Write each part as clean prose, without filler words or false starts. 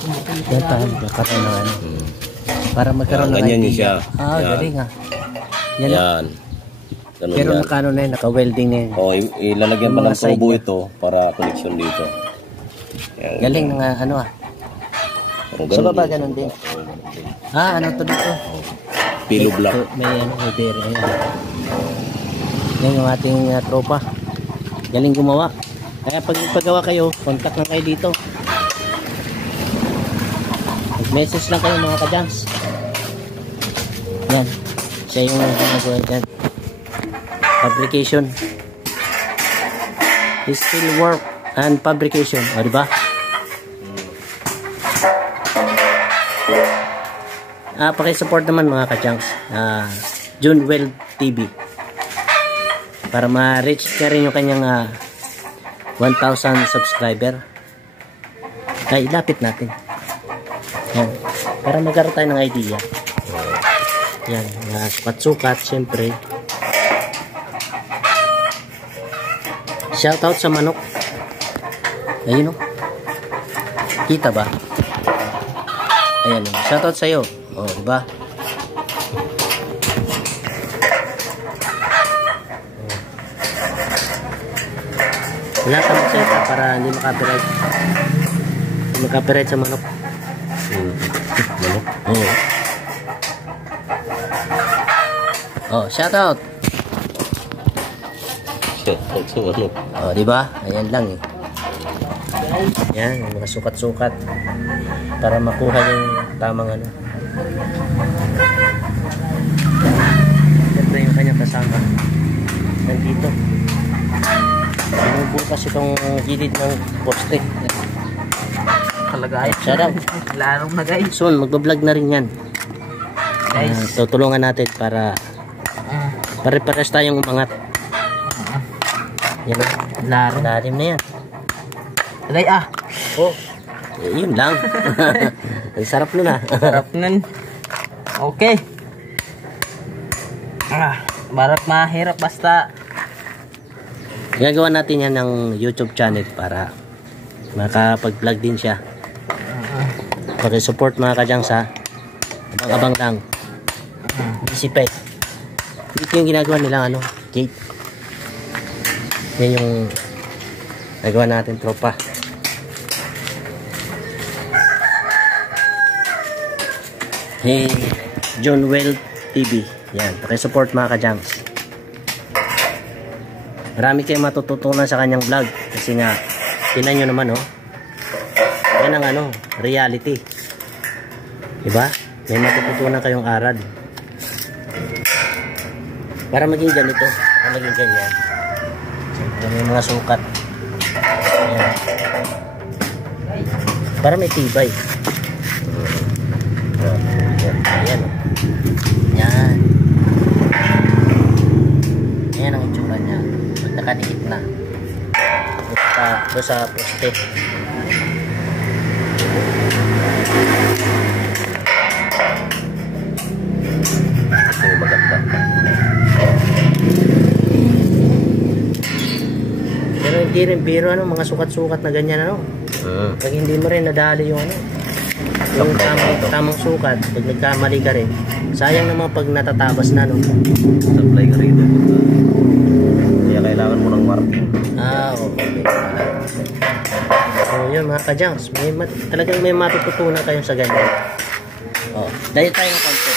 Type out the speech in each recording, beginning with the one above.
Yan pa, magkakaroon ng ano. Para magkaroon ng ganyan idea. siya. Ah, Yan. galing ah. Yan. Yan. Ganun Pero yan. nakano na yun, naka-welding na yun. O, ilalagyan pa Yung ng mga side tubo niya. ito para connection dito. Yan. Galing ng ano ah. O, Sa ganun baba din. ganun din. Ah, ano to dito? Pilo block. May ano, may bearing. Yan yung ating tropa. Galing gumawa. Kaya pag ipagawa kayo, contact lang kayo dito. Mag-message lang kayo mga ka-junks. Yan. Siya yung ginagawa dyan. Fabrication. Steel work and fabrication. O, diba? Pakisupport naman mga ka-junks. Junewell TV. Para ma-reach na rin yung kanyang 1,000 subscriber. Ay, ilapit natin. Yan. Para magkaroon tayo ng idea. Yan. Sukat-sukat, syempre. Shoutout sa manok. Ayun o. Kita ba? Ayan o. Shoutout sa'yo. O, diba? Wala ka magseta para hindi makapiright. Hindi makapiright sa manok. Manok? Oo. Oh, shout out. Shoutout sa manok. Oh, di ba? Ayan lang eh. Yan, mga sukat-sukat para makuha yung tamang ano. Siyempre yung kanyang kasama nandito. Binubukas itong gilid ng poste. Kalagay. Shout out. Larong na guys. Soon, magbablog na rin yan. Guys. Tutulungan natin para pare-pares tayong umangat. Yan o. Larong. Lalim na yan. Kalay Oh, yun lang. Ang sarap nun ah. Sarap nun. Okay. Barat mahirap basta. Gagawa natin yan ng YouTube channel para makapag-vlog din siya. Pag-support mga ka-junks ha. Abang-abang lang. Isipet. Dito yung ginagawa nilang ano, gate. Yan yung nagawa natin tropa. Hey, Junewell TV. Yan, paki-support mga ka-junks. Marami kayong matututunan sa kanyang vlog kasi nga tinan nyo naman oh. Yan ang ano, reality. Diba? May matututunan kayong aral. Para maging ganito, para maging ganyan. Siyempre may mga sukat. Ayan. Para may tibay. Ayan oh. Yan. Ayan ang itsura niya. Pag nakadikit na. Doon sa poste. Ito maganda. Pero hindi rin biro ano, mga sukat-sukat na ganyan ano. Pag hindi mo rin nadali yung ano, yung tamang sukat, pag nagkamali ka rin, sayang naman pag natatabas na no. Supply ka rito. Kaya kailangan mo ng marking. Okay. So yun mga ka-junks, talagang may matututunan kayo sa ganyan. Dahil tayo ng konti.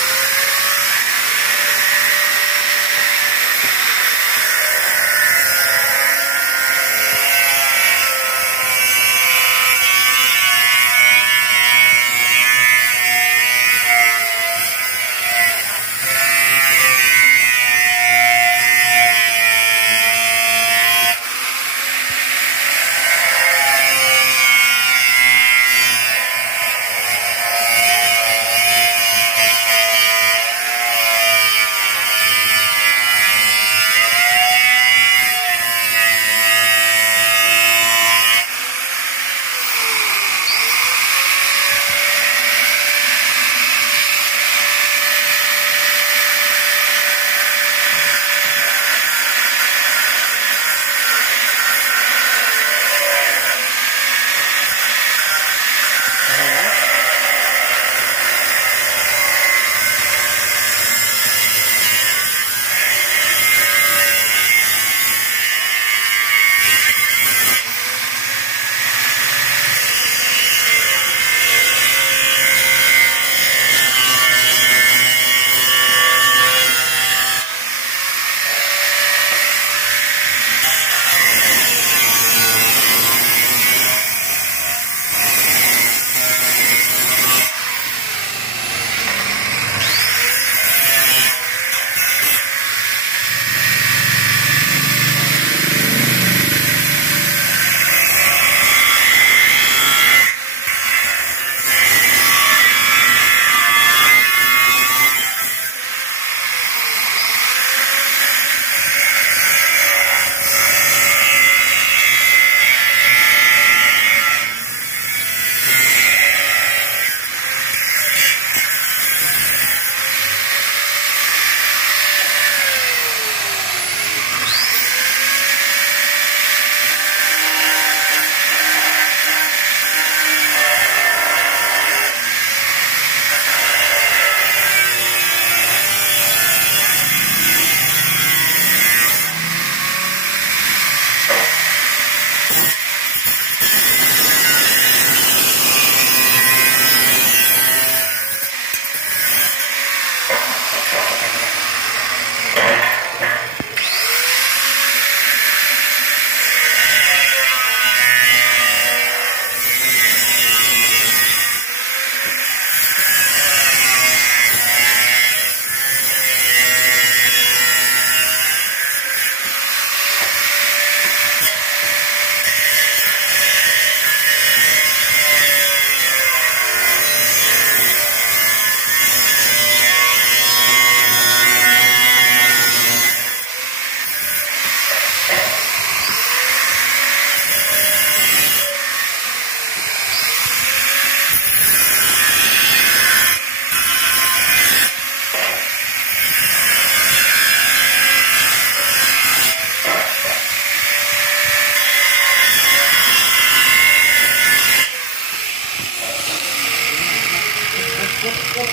Galing.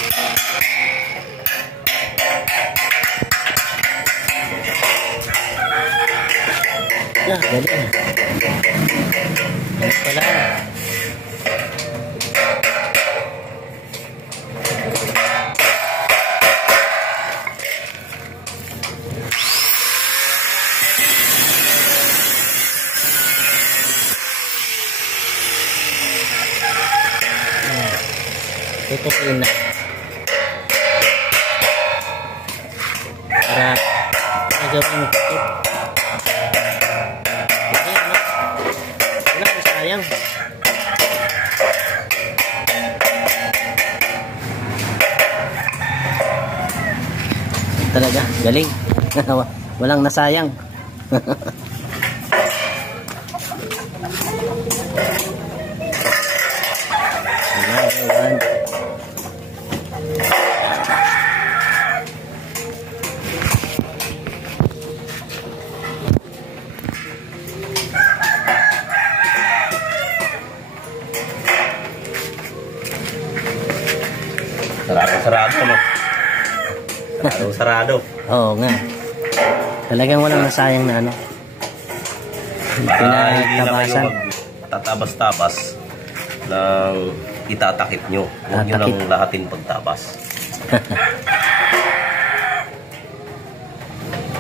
Ayan pala. Tutukin na para gawin tip. Wala, sayang. Talaga, galing. Walang nasayang. Ayan. Sarado, no? Sarado. Oo nga. Talagang walang nasayang na ano. Para hindi na kayo Pinagtabasan. magtatabas-tabas ng itatakip nyo. Huwag nyo Tatakip. nang lahatin pagtabas.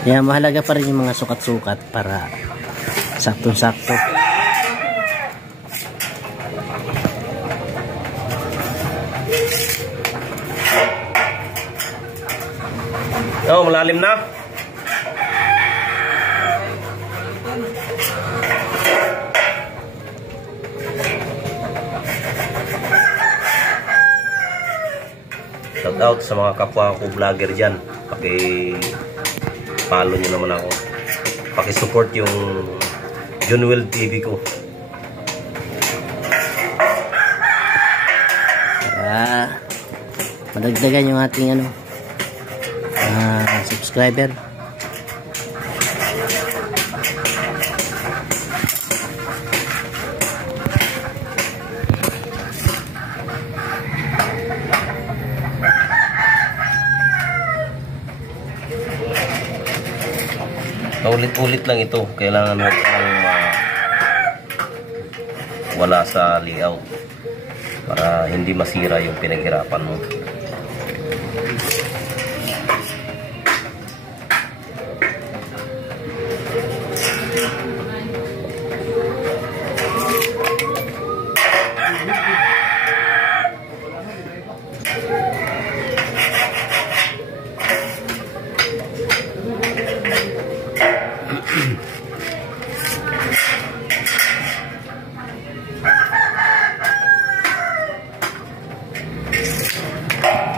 Kaya mahalaga pa rin yung mga sukat-sukat para saktong-sakto. Oh, malalim na. Shout out sa mga kapwa ko vlogger dyan. Paki-follow nyo naman ako. Paki-support yung Junwell TV ko. Para madagdagan yung ating ano subscriber. Paulit-ulit lang ito. Kailangan mo wala sa layout para hindi masira yung pinaghirapan mo.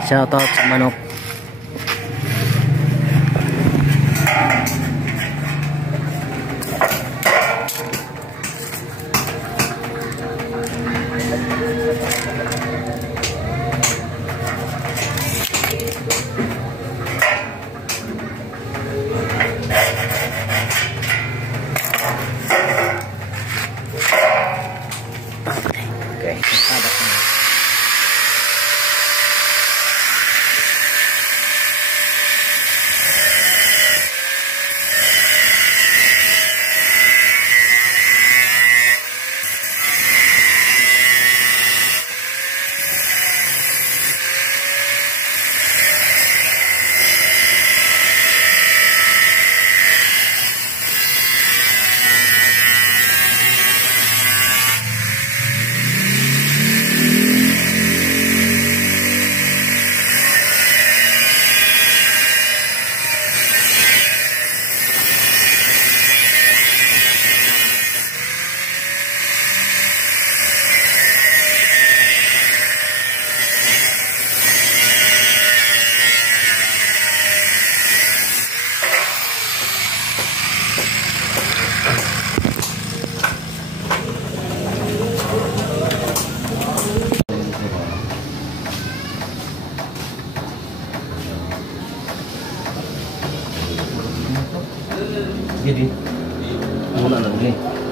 Shoutout sa manok. Okay. Jadi, muna lang eh.